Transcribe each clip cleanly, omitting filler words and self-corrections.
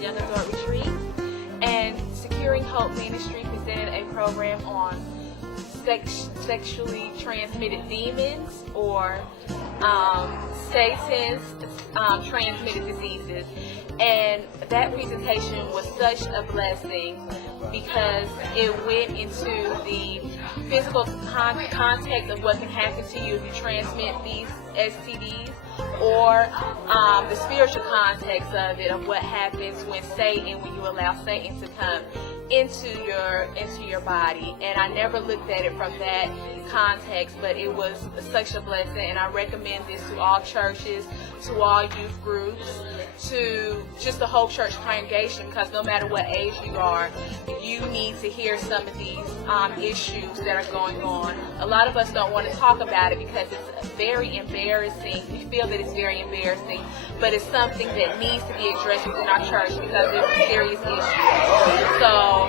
Young Adult Retreat, and Securing Hope Ministry presented a program on sexually transmitted demons or Satan's transmitted diseases. And that presentation was such a blessing because it went into the physical context of what can happen to you if you transmit these STDs, or the spiritual context of it, of what happens when you allow Satan to come into your body. And I never looked at it from that context, but it was such a blessing, and I recommend this to all churches, to all youth groups, to just the whole church congregation, because no matter what age you are, you need to hear some of these issues that are going on. A lot of us don't want to talk about it because it's very embarrassing. We feel that it's very embarrassing, but it's something that needs to be addressed within our church because it's a serious issue. So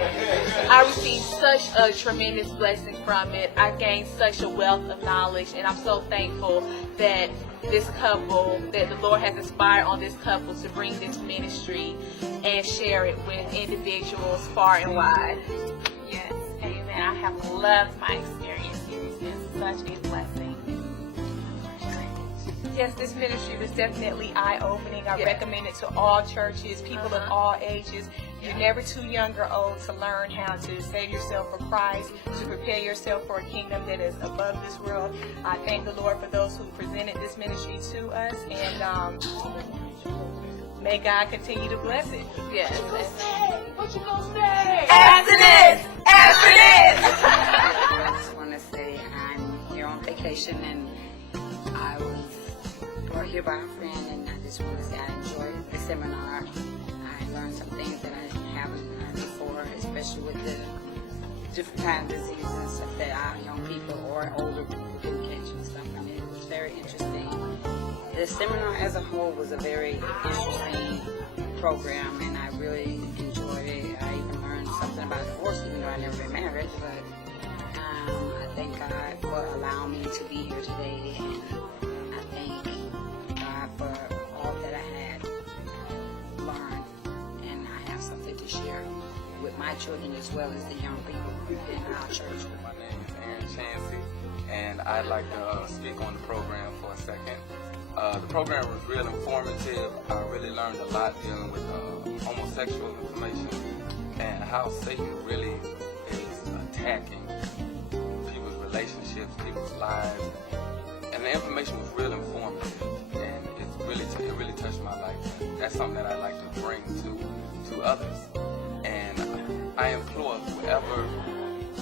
I received such a tremendous blessing from it. I gained such a wealth of knowledge, and I'm so thankful that that the Lord has inspired on this couple to bring this ministry and share it with individuals far and wide. Yes, amen. I have loved my experience here. It's been such a blessing. Yes, this ministry was definitely eye-opening. I recommend it to all churches, people of all ages. You're never too young or old to learn how to save yourself for Christ, to prepare yourself for a kingdom that is above this world. I thank the Lord for those who presented this ministry to us, and may God continue to bless it. Yes. What you gonna say? Abstinence! Abstinence! I just want to say I'm here on vacation, and I was brought here by a friend, and I just want to say I enjoyed the seminar. I learned some things that I haven't learned before, especially with the different kinds of diseases that our young people or older people can catch and stuff. I mean, it was very interesting. The seminar as a whole was a very interesting program, and I really enjoyed it. I even learned something about divorce, even though I never been married, but I thank God for allowing me to be here today, and I thank God for all that I had learned, and I have something to share with my children as well as the young people in our church. My name is Aaron Chansey, and I'd like to speak on the program for a second. The program was real informative. I really learned a lot dealing with homosexual information and how Satan really is attacking people's relationships, people's lives. And the information was real informative, and it really touched my life. And that's something that I like to bring to others. And I implore whoever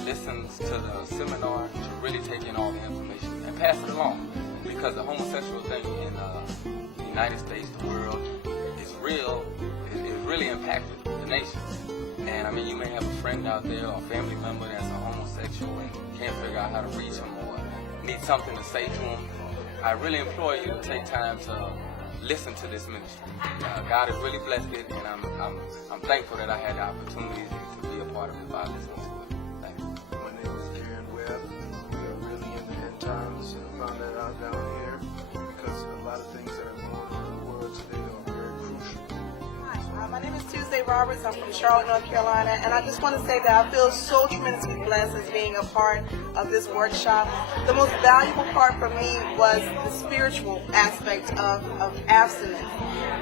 listens to the seminar to really take in all the information and pass it along, because the homosexual thing in the United States, the world, is real. It really impacted the nation. And I mean, you may have a friend out there or a family member that's a homosexual and can't figure out how to reach him or need something to say to him. I really implore you to take time to listen to this ministry. God has really blessed it, and I'm thankful that I had the opportunity to be a part of it by listening to it. Thanks. My name is Karen Webb. We're really in the end times, and I found that out down here because a lot of things that are going on in the world today are very crucial. Hi, my name is Tuesday Roberts. I'm from Charlotte, North Carolina, and I just want to say that I feel so tremendously blessed as being a part of this workshop. The most valuable part for me was the spiritual aspect of abstinence.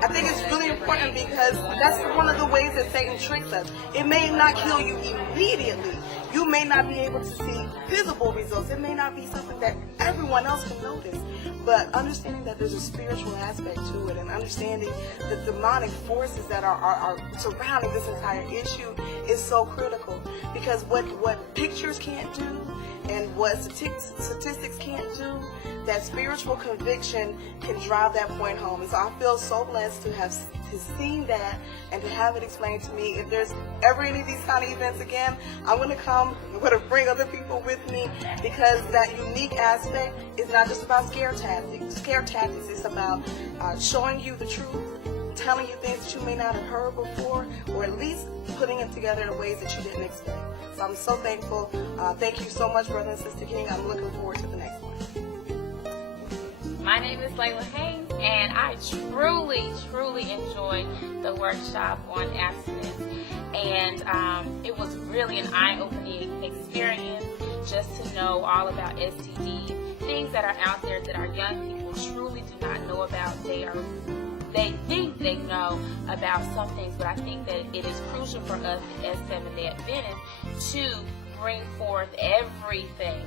I think it's really important because that's one of the ways that Satan tricks us. It may not kill you immediately. You may not be able to see visible results. It may not be something that everyone else can notice. But understanding that there's a spiritual aspect to it, and understanding the demonic forces that are surrounding this entire issue is so critical. Because what pictures can't do and what statistics can't do, that spiritual conviction can drive that point home. And so I feel so blessed to have seen that and to have it explained to me. If there's ever any of these kind of events again, I'm going to come. I'm going to bring other people with me, because that unique aspect is not just about scare tactics. It's about showing you the truth, telling you things that you may not have heard before, or at least putting it together in ways that you didn't expect. So I'm so thankful. Thank you so much, Brother and Sister King. I'm looking forward to the next one. My name is Layla Haynes. and I truly enjoyed the workshop on abstinence. And it was really an eye-opening experience just to know all about STDs, things that are out there that our young people truly do not know about. They think they know about some things, but I think that it is crucial for us as Seventh-day Adventists to bring forth everything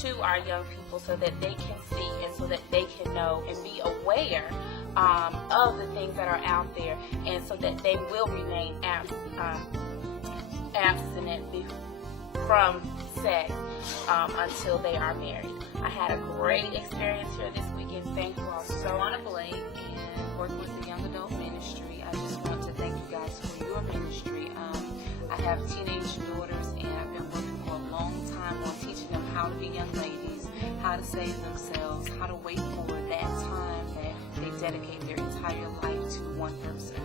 to our young people so that they can see and so that they can know and be aware of the things that are out there, and so that they will remain abstinent from sex until they are married. I had a great experience here this weekend. Thank you all so much. Blake, and work with the Young Adult Ministry. I just want to thank you guys for your ministry. I have teenage daughters, and I've been working for a long time on teaching them how to be young ladies, how to save themselves, how to wait for that time that they dedicate their entire life to one person.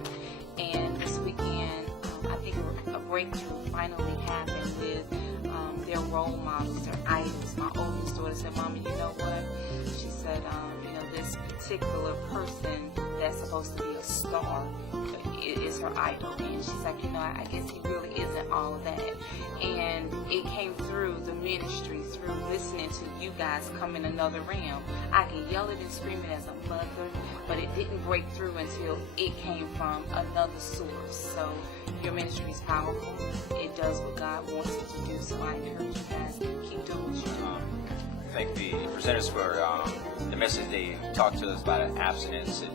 And this weekend, I think a breakthrough finally happened with their role models, their idols. My oldest daughter said, "Mama, you know what?" She said, this particular person that's supposed to be a star is her idol. And she's like, I guess he really isn't all of that. And it came through the ministry, through listening to you guys come in another realm. I can yell it and scream it as a mother, but it didn't break through until it came from another source. So your ministry is powerful. It does what God wants it to do. So I encourage you guys to keep doing what you're doing. Thank the presenters for the message they talked to us about abstinence and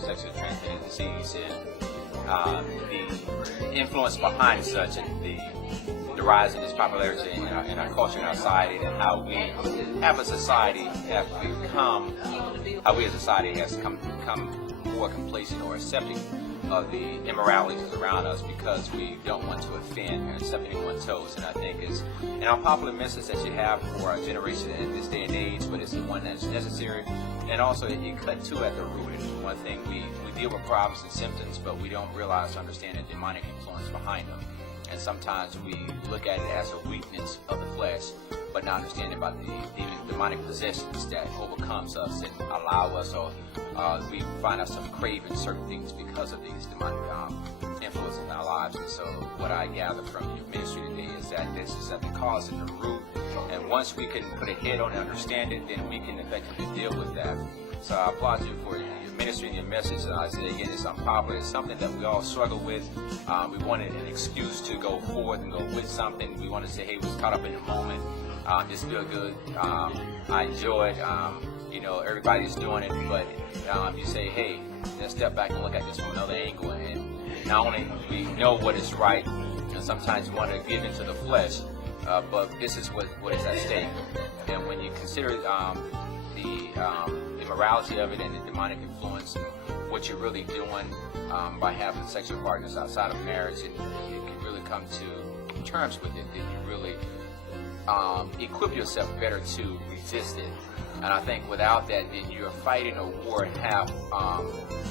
sexually transmitted disease, and the influence behind such, and the rise in its popularity in our culture and our society, and how we have a society have become, how we as a society has become more complacent or accepting of the immoralities around us because we don't want to offend and step anyone's toes. And I think it's an unpopular message that you have for our generation in this day and age, but it's the one that's necessary. And also, it cut to at the root. And one thing, we deal with problems and symptoms, but we don't realize or understand the demonic influence behind them. And sometimes we look at it as a weakness of the flesh, but not understanding about the demonic possessions that overcomes us and allow us, or we find ourselves craving certain things because of these demonic influences in our lives. And so what I gather from your ministry today is that this is at the cause and the root. And once we can put a head on it and understand it, then we can effectively deal with that. So I applaud you for your ministry and your message. And I say again, it's unpopular. It's something that we all struggle with. We wanted an excuse to go forth and go with something. We want to say, hey, we was caught up in the moment. Just feel good. I enjoy it. Everybody's doing it, but you say, hey, let's step back and look at this from another angle. And not only we know what is right, and sometimes we want to give into the flesh, but this is what is at stake. And when you consider the immorality of it and the demonic influence, and what you're really doing by having sexual partners outside of marriage, and you can really come to terms with it, then you really equip yourself better to resist it. And I think without that, then you're fighting a war half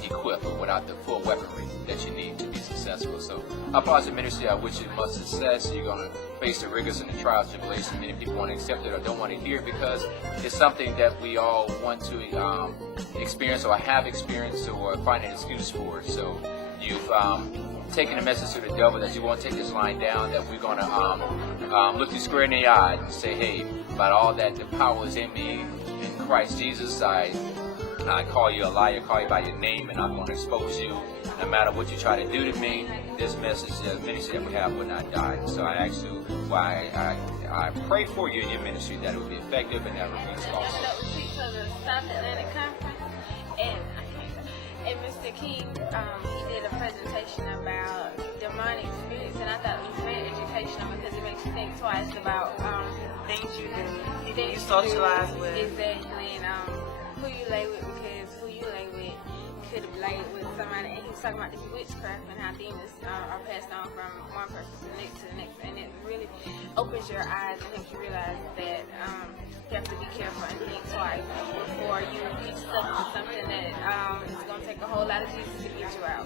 equipped, or without the full weaponry that you need to be successful. So I applaud your ministry. I wish you much success. You're going to face the rigors and the trials and tribulations. Many people want to accept it or don't want to hear it because it's something that we all want to experience or have experienced or find an excuse for. So you've taken a message to the devil that you won't take this line down, that we're going to look you square in the eye and say, hey, about all that the power is in me in Christ Jesus, I call you a liar, call you by your name, and I'm going to expose you. No matter what you try to do to me, this message, the ministry that we have, will not die. So I ask you, I pray for you in your ministry that it will be effective and never be lost. And Mr. King, he did a presentation about demonic spirits, and I thought it was very educational because it makes you think twice about Things you do. things You socialize with. Exactly, and who you lay with, because who you lay with could have laid with somebody. And he was talking about this witchcraft and how demons are passed on from one person to the next, and it really opens your eyes and helps you realize that you have to be careful and think twice before you get stuck with something that is going to take a whole lot of Jesus to get you out.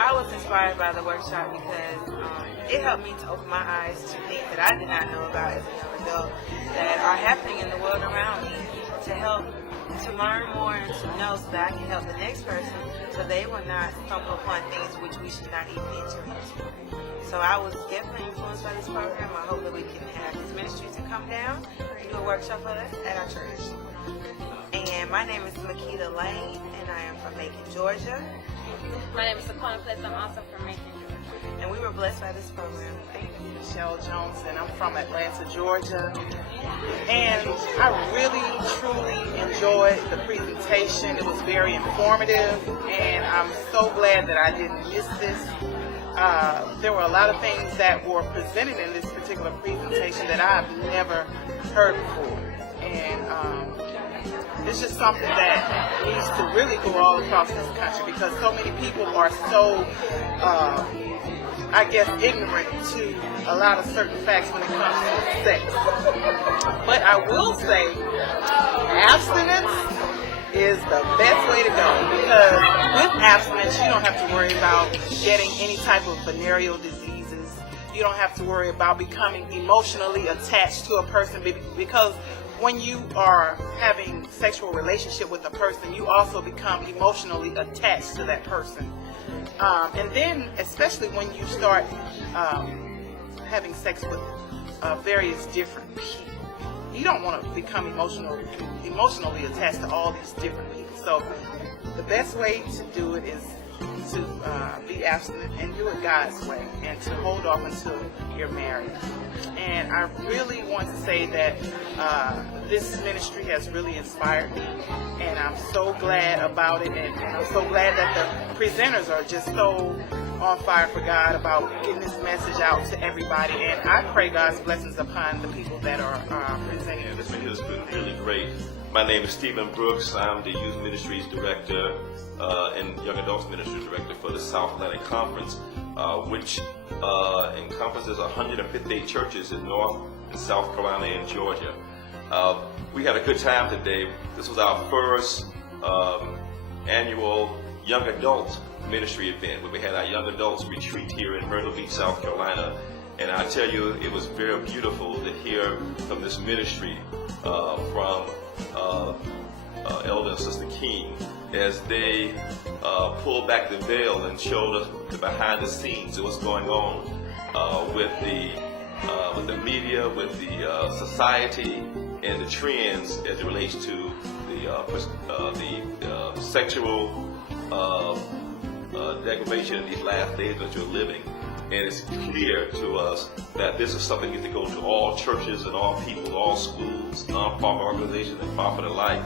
I was inspired by the workshop because it helped me to open my eyes to things that I did not know about as a young adult that are happening in the world around me, to help to learn more and to know so that I can help the next person so they will not stumble upon things which we should not even enter into. So I was definitely influenced by this program. I hope that we can have this ministry to come down and do a workshop for us at our church. And my name is Makita Lane, and I am from Macon, Georgia. My name is Saquana Place. I'm also from Macon, Georgia. And we were blessed by this program. Thank you. Michelle Jones, and I'm from Atlanta, Georgia. And I really, truly enjoyed the presentation. It was very informative, and I'm so glad that I didn't miss this. There were a lot of things that were presented in this particular presentation that I've never heard before. And it's just something that needs to really go all across this country because so many people are so, I guess, ignorant to a lot of certain facts when it comes to sex. But I will say, abstinence is the best way to go because with abstinence, you don't have to worry about getting any type of venereal diseases. You don't have to worry about becoming emotionally attached to a person because when you are having sexual relationship with a person, you also become emotionally attached to that person. And then, especially when you start having sex with various different people, you don't want to become emotionally attached to all these different people. So the best way to do it is to be abstinent and do it God's way and to hold off until you're married. And I really want to say that this ministry has really inspired me, and I'm so glad about it, and I'm so glad that the presenters are just so on fire for God about getting this message out to everybody, and I pray God's blessings upon the people that are presenting. This has been really great. My name is Stephen Brooks. I'm the Youth Ministries Director and Young Adults Ministries Director for the South Atlantic Conference, which encompasses 158 churches in North and South Carolina and Georgia. We had a good time today. This was our first annual Young Adult Ministry event where we had our Young Adults retreat here in Myrtle Beach, South Carolina. And I tell you, it was very beautiful to hear from this ministry from Elder and Sister King as they pulled back the veil and showed us the behind the scenes of what's going on with the media, with the society, and the trends as it relates to the sexual degradation in these last days that you're living. And it's clear to us that this is something that needs to go to all churches and all people, all schools, non-profit organizations and profit alike,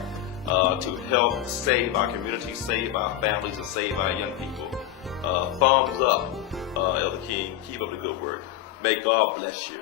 to help save our community, save our families, and save our young people. Thumbs up, Elder King. Keep up the good work. May God bless you.